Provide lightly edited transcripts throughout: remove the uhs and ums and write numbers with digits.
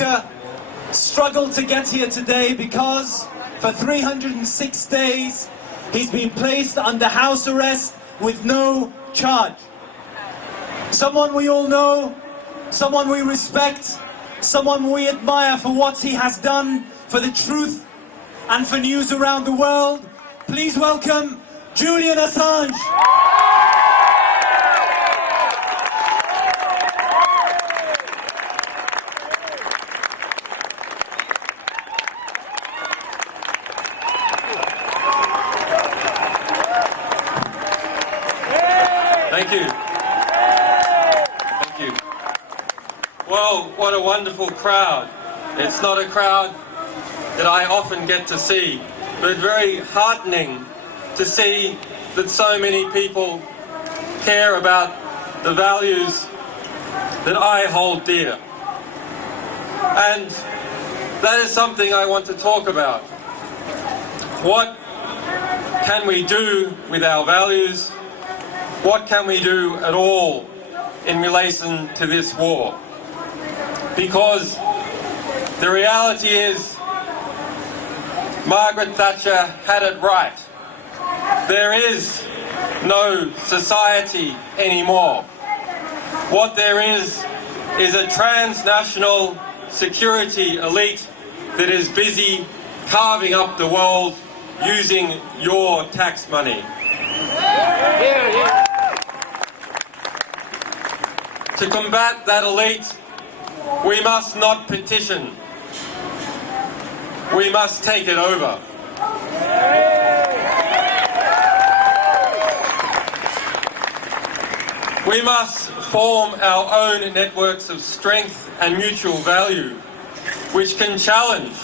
America struggled to get here today because for 306 days he's been placed under house arrest with no charge. Someone we all know, someone we respect, someone we admire for what he has done for the truth and for news around the world. Please welcome Julian Assange. Thank you. Thank you. Well, what a wonderful crowd. It's not a crowd that I often get to see, but very heartening to see that so many people care about the values that I hold dear. And that is something I want to talk about. What can we do with our values? What can we do at all in relation to this war? Because the reality is, Margaret Thatcher had it right. There is no society anymore. What there is a transnational security elite that is busy carving up the world using your tax money. To combat that elite, we must not petition. We must take it over. We must form our own networks of strength and mutual value, which can challenge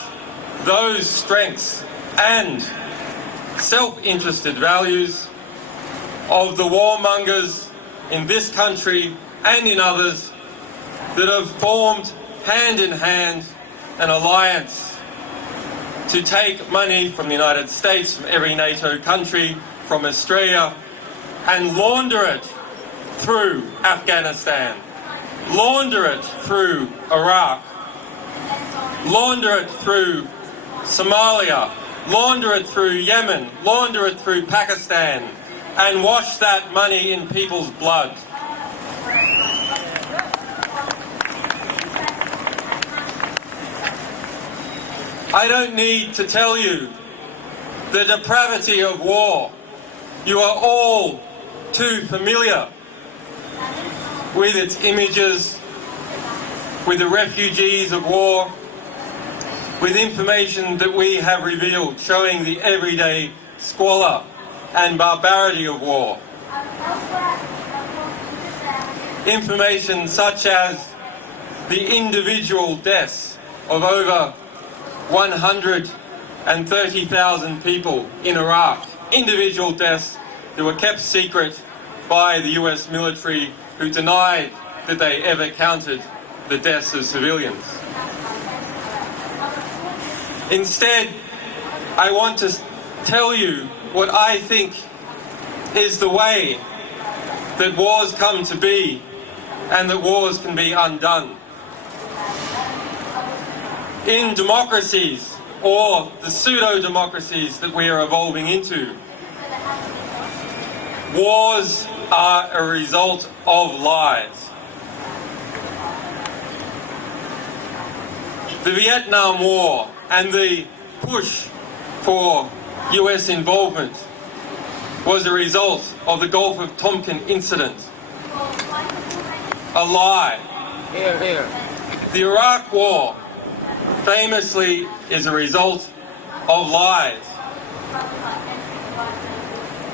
those strengths and self-interested values of the warmongers in this country and in others that have formed hand in hand an alliance to take money from the United States, from every NATO country, from Australia, and launder it through Afghanistan, launder it through Iraq, launder it through Somalia, launder it through Yemen, launder it through Pakistan, and wash that money in people's blood. I don't need to tell you the depravity of war. You are all too familiar with its images, with the refugees of war, with information that we have revealed showing the everyday squalor and barbarity of war. Information such as the individual deaths of over 130,000 people in Iraq, individual deaths that were kept secret by the US military, who denied that they ever counted the deaths of civilians. Instead, I want to tell you what I think is the way that wars come to be and that wars can be undone. In democracies, or the pseudo-democracies that we are evolving into, wars are a result of lies. The Vietnam War and the push for US involvement was a result of the Gulf of Tonkin incident. A lie. Here, here. The Iraq War famously is a result of lies.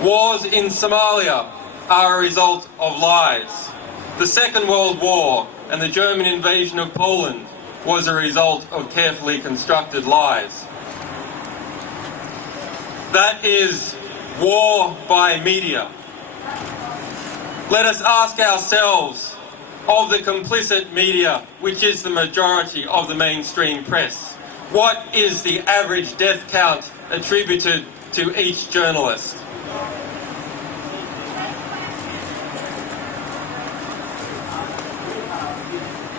Wars in Somalia are a result of lies. The Second World War and the German invasion of Poland was a result of carefully constructed lies. That is war by media. Let us ask ourselves, of the complicit media, which is the majority of the mainstream press, what is the average death count attributed to each journalist?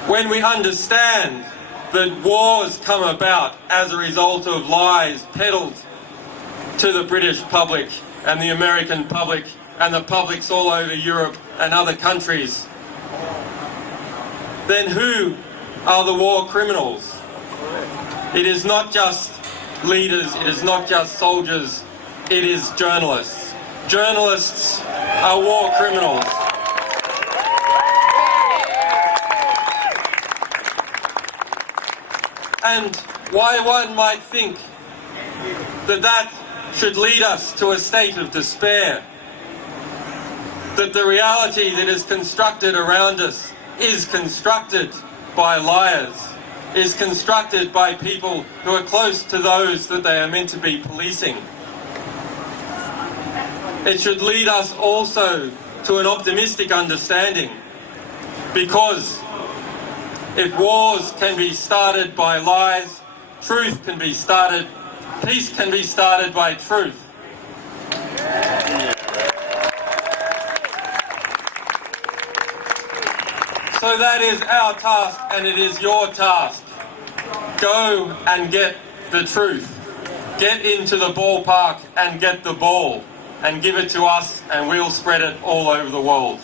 When we understand that wars come about as a result of lies peddled to the British public and the American public and the publics all over Europe and other countries, then who are the war criminals? It is not just leaders, it is not just soldiers, it is journalists. Journalists are war criminals. And why one might think that that should lead us to a state of despair, that the reality that is constructed around us is constructed by liars, is constructed by people who are close to those that they are meant to be policing. It should lead us also to an optimistic understanding, because if wars can be started by lies, truth can be started, peace can be started by truth. So that is our task, and it is your task. Go and get the truth. Get into the ballpark and get the ball, and give it to us, and we'll spread it all over the world.